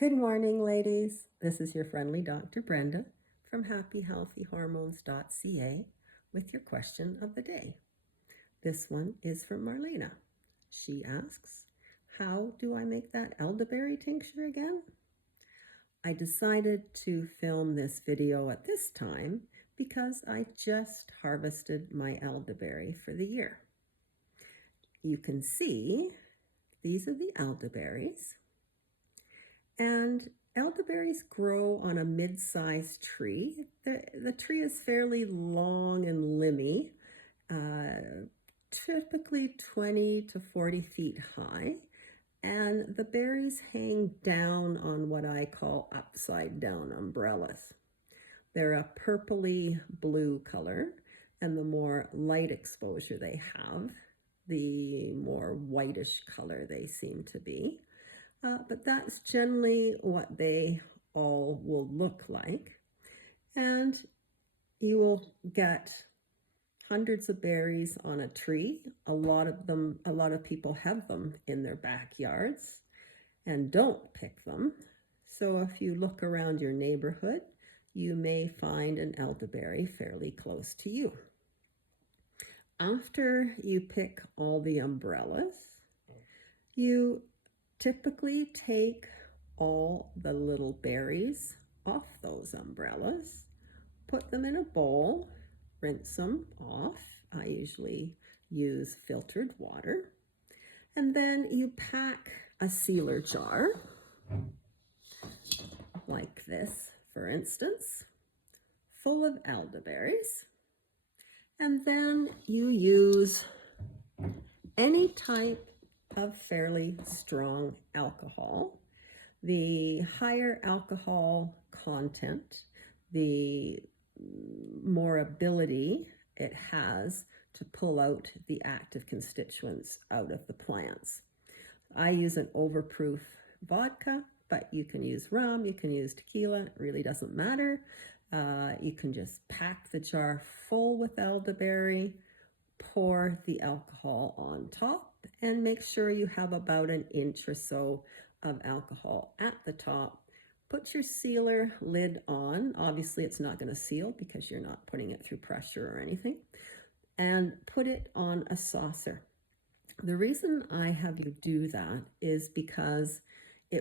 Good morning, ladies. This is your friendly Dr. Brenda from happyhealthyhormones.ca with your question of the day. This one is from Marlena. She asks, how do I make that elderberry tincture again? I decided to film this video at this time because I just harvested my elderberry for the year. You can see these are the elderberries. And elderberries grow on a mid-sized tree. The tree is fairly long and limby, typically 20 to 40 feet high, and the berries hang down on what I call upside down umbrellas. They're a purpley blue color, and the more light exposure they have, the more whitish color they seem to be. But that's generally what they all will look like. And you will get hundreds of berries on a tree. A lot of people have them in their backyards and don't pick them. So if you look around your neighborhood, you may find an elderberry fairly close to you. After you pick all the umbrellas, you typically take all the little berries off those umbrellas, put them in a bowl, rinse them off. I usually use filtered water. And then you pack a sealer jar, like this, for instance, full of elderberries. And then you use any type of fairly strong alcohol. The higher alcohol content, the more ability it has to pull out the active constituents out of the plants. I use an overproof vodka, but you can use rum, you can use tequila, it really doesn't matter. You can just pack the jar full with elderberry, pour the alcohol on top, and make sure you have about an inch or so of alcohol at the top. Put your sealer lid on. Obviously, it's not going to seal because you're not putting it through pressure or anything. And put it on a saucer. The reason I have you do that is because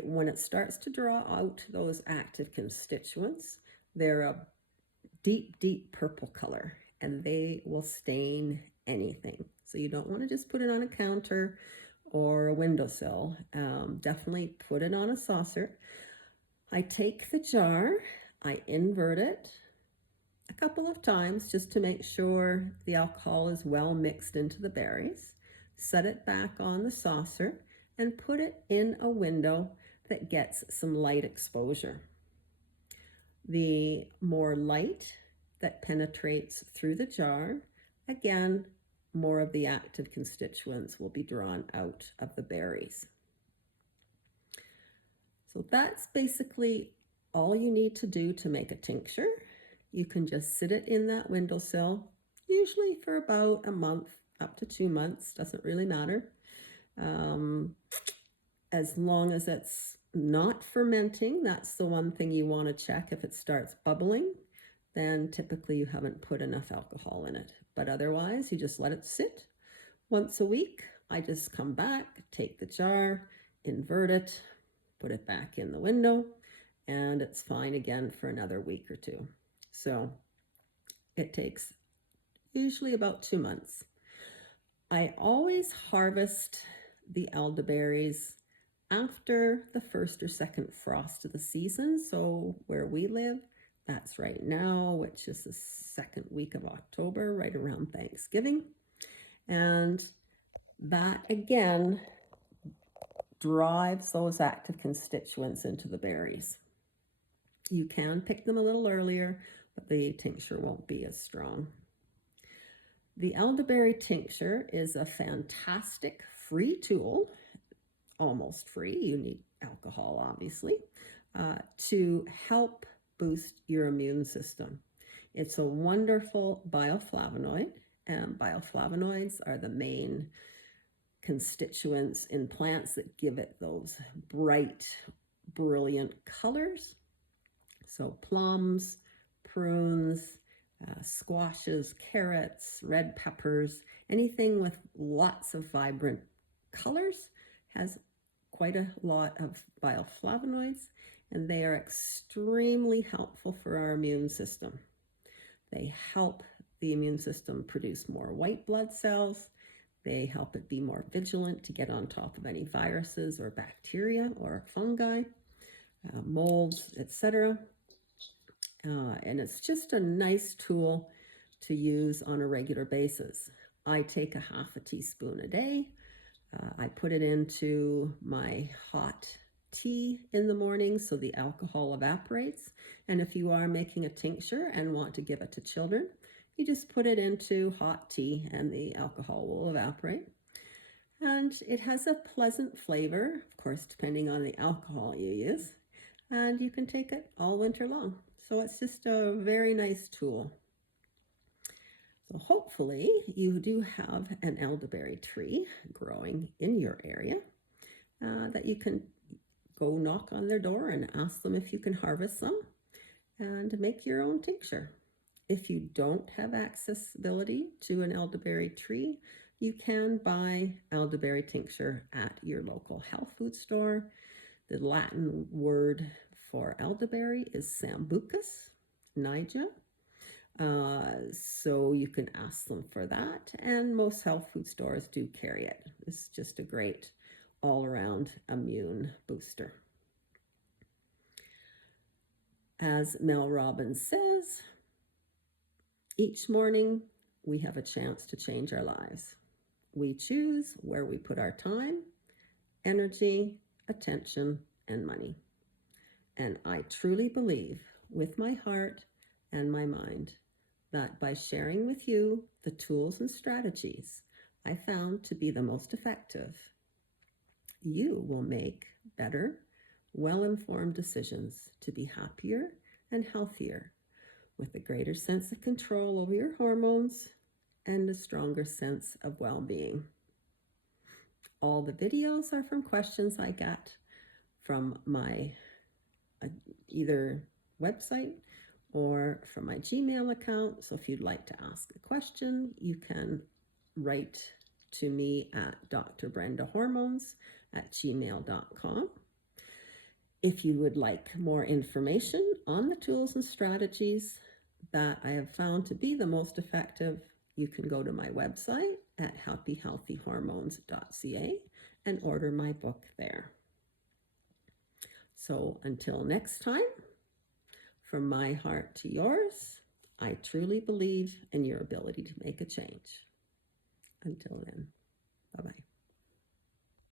when it starts to draw out those active constituents, they're a deep, deep purple color, and they will stain anything. So you don't want to just put it on a counter or a windowsill. Definitely put it on a saucer. I take the jar, I invert it a couple of times just to make sure the alcohol is well mixed into the berries. Set it back on the saucer and put it in a window that gets some light exposure. The more light that penetrates through the jar, again, more of the active constituents will be drawn out of the berries. So that's basically all you need to do to make a tincture. You can just sit it in that windowsill, usually for about a month, up to 2 months, doesn't really matter. As long as it's not fermenting, that's the one thing you want to check. If it starts bubbling, then typically you haven't put enough alcohol in it. But otherwise, you just let it sit. Once a week, I just come back, take the jar, invert it, put it back in the window, and it's fine again for another week or two. So it takes usually about 2 months. I always harvest the elderberries after the first or second frost of the season. So where we live, that's right now, which is the second week of October, right around Thanksgiving. And that again drives those active constituents into the berries. You can pick them a little earlier, but the tincture won't be as strong. The elderberry tincture is a fantastic free tool, almost free, you need alcohol obviously, to help boost your immune system. It's a wonderful bioflavonoid, and bioflavonoids are the main constituents in plants that give it those bright brilliant colors. So plums, prunes, squashes, carrots, red peppers, anything with lots of vibrant colors has quite a lot of bioflavonoids, and they are extremely helpful for our immune system. They help the immune system produce more white blood cells. They help it be more vigilant to get on top of any viruses or bacteria or fungi, molds, etc. And it's just a nice tool to use on a regular basis. I take a half a teaspoon a day. I put it into my hot tea in the morning so the alcohol evaporates. And if you are making a tincture and want to give it to children, you just put it into hot tea and the alcohol will evaporate. And it has a pleasant flavor, of course, depending on the alcohol you use. And you can take it all winter long. So it's just a very nice tool. So hopefully you do have an elderberry tree growing in your area that you can go knock on their door and ask them if you can harvest some and make your own tincture. If you don't have accessibility to an elderberry tree, you can buy elderberry tincture at your local health food store. The Latin word for elderberry is Sambucus niger. So you can ask them for that, and most health food stores do carry it. It's just a great all-around immune booster. As Mel Robbins says, each morning we have a chance to change our lives. We choose where we put our time, energy, attention, and money. And I truly believe with my heart and my mind that by sharing with you the tools and strategies I found to be the most effective, you will make better, well-informed decisions to be happier and healthier, with a greater sense of control over your hormones and a stronger sense of well-being. All the videos are from questions I got from my either website or from my Gmail account. So if you'd like to ask a question, you can write to me at drbrendaHormones@gmail.com. If you would like more information on the tools and strategies that I have found to be the most effective, you can go to my website at happyhealthyhormones.ca and order my book there. So until next time, from my heart to yours, I truly believe in your ability to make a change. Until then, bye-bye.